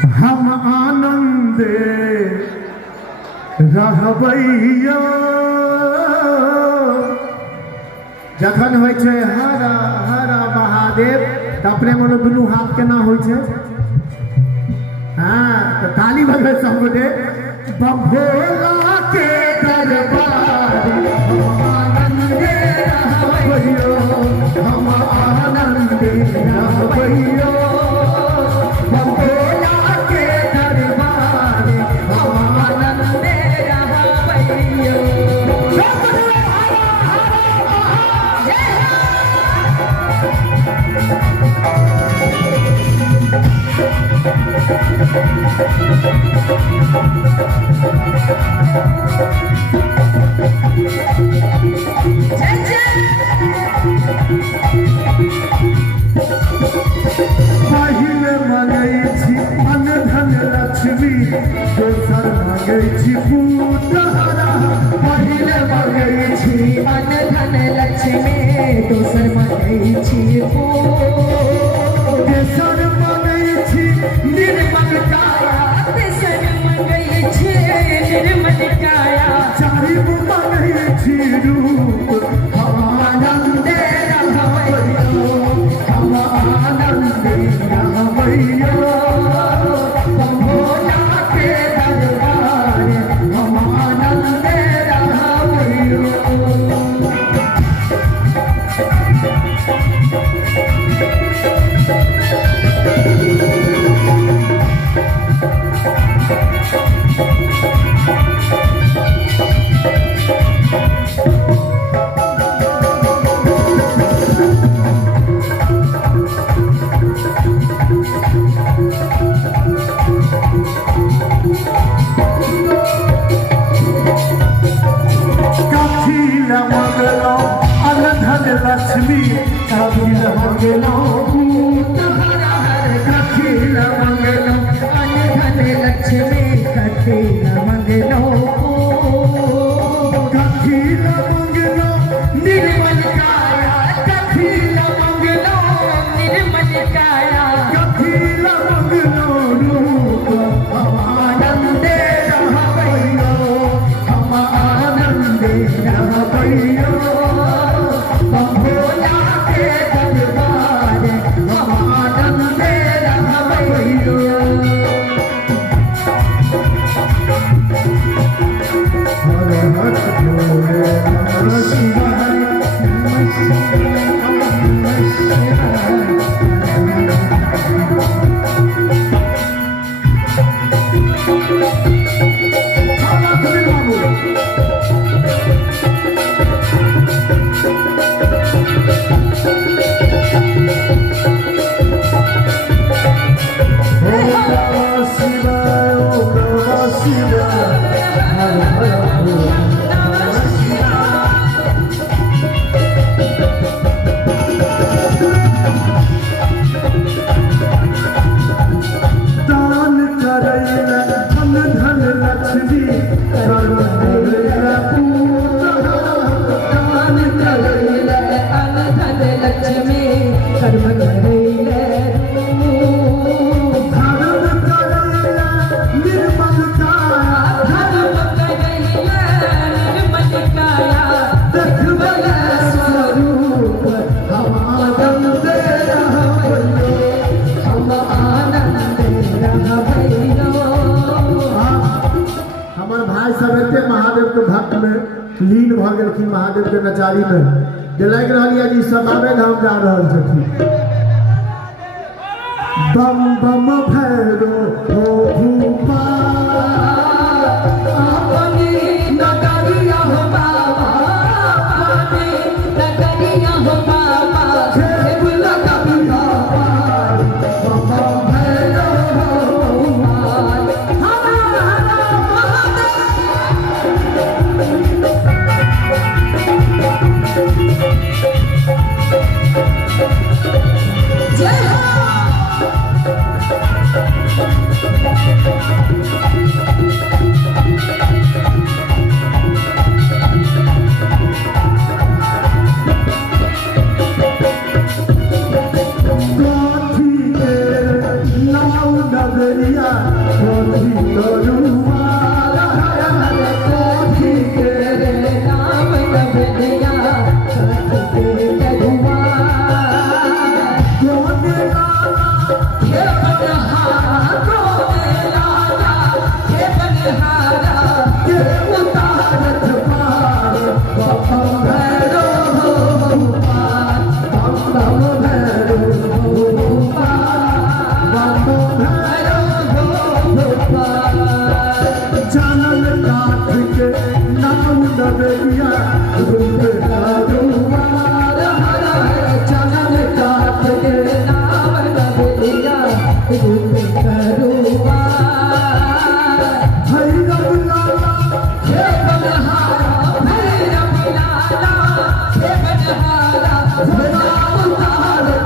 हम आनंदे रहबैया जखन होइ छै हर हर महादेव त अपने मन दुनू हाथ केना होइ छै हाँ तो ताली बजे सब गोटे बम भोला के दरबार हम आनंदे रहबैया हम आनंदे रहबैया बम भोला के दरबार हम आनंदे रहबैया पहिले मंगै छी अन धन लक्ष्मी दोसर मंगै छी पुतहरा पहिले मंगै छी अन धन लक्ष्मी दोसर मंगै छी तेसर मंगै छी निर्मल काया तेसर मंगै छी निर्मल काया चारिम मंगै छी रूप हम आनंदे रहबैया हम आनंदे रहबैया बम भोला के दरबार हम आनंदे रहबैया कथी ल मंगलौ अन धन लक्ष्मी कथी ल मंगलौ पुतहरा कथी ल मंगलौ अन धन लक्ष्मी कथी ल मंगलौ कथी ल मंगलौ निर्मल काया कथी ल मंगलौ निर्मल काया कथी ल मंगलौ रूप हम आनंदे रहबैया हम आनंदे रहबैया बम भोला के दरबार हम आनंदे रहबैया हर हर भोले नमः शिवाय नमः शिवाय नमः शिवाय खाना सुनील बाबू ओम नमः शिवाय ओम नमः शिवाय हर हर भोले नमः शिवाय दान करैला धन धन लक्ष्मी कर्म करैला पुतहरा दान करैले अन धन लक्ष्मी कर्म करैले धर्म करैला निर्मल काया धर्म करैले निर्मल काया देखबला स्वरूप हम आनंदे रहबैया हम आनंदे रहबैया हमर भाई सब एते महादेव के भक्त में लीन भ गेलखिन महादेव के नचारी में जे लागि रहल यऽ जी सब बाबे धाम जा रहल छथिन बम बम भैरो हो भूपा अपनी नगरिया हो बाबा अपनी नगरिया हो बाबा खेब लगबिया पार बम बम भैरो हो हमार हमारा जय हो काठी के नाव नगरिया बम भैरो भोपाल, बम भैरो भोपाल, बम भैरो भोपाल। जानल काठ के नाम नदिया रूप दुआर हर हर चनन काठ के नाम नदिया रूप करुआ। भैरव लाला हे बनहारा भैरव लाला, हे बनहारा भैरव लाला,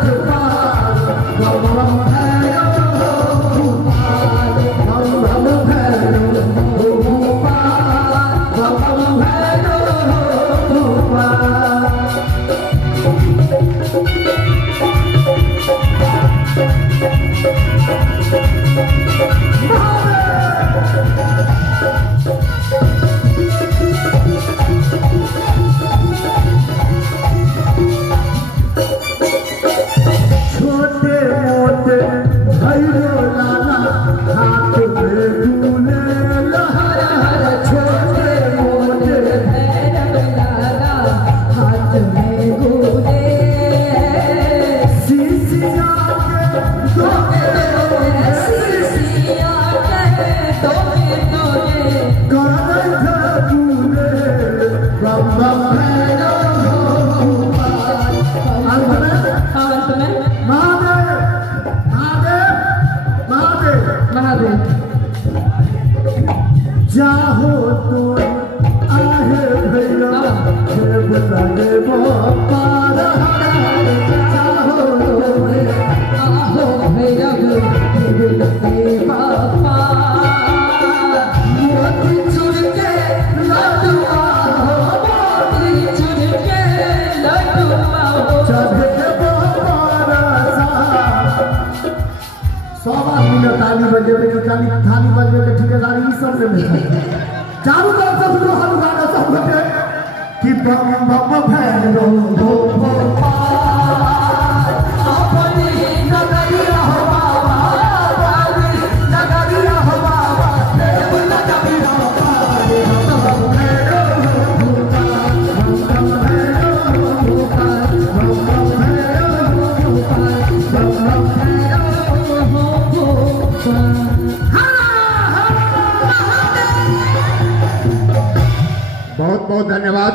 बम बम भैरव भोपाल, बम बम भैरव भोपाल, बम भैरो भोपाल। छोटे मोटे भैरव लाला हाथ में झूले हर हर छोटे मोटे भैरव लाला हाथ में गूंजे। शीशिया के सिसिया के तोगे तोगे, करत झूले बम बम भैरव भोपाल। अंत में महादेव महादेव महादेव महादेव जाहो तो आहे भैरव देव लगे पार आहो भैरव दिल के बापा, मोती चुन के लड्डुआ हो, मोती चुन के लड्डुआ हो। चढ़े सब आदमी ने ताली बजेबे के थाली बजेबे के ठेकेदारी ई सब में मिलता चारों तरफ से सुनो हम गाना सब बजे कि बम बम भैरव भोपाल। अपनी नगरिया हो बाबा, अपनी नगरिया हो बाबा, देव नगरिया हो बाबा। बम भैरव भोपाल, बम भैरव भोपाल, बम भैरव भोपाल, बम भैरव बहुत बहुत धन्यवाद।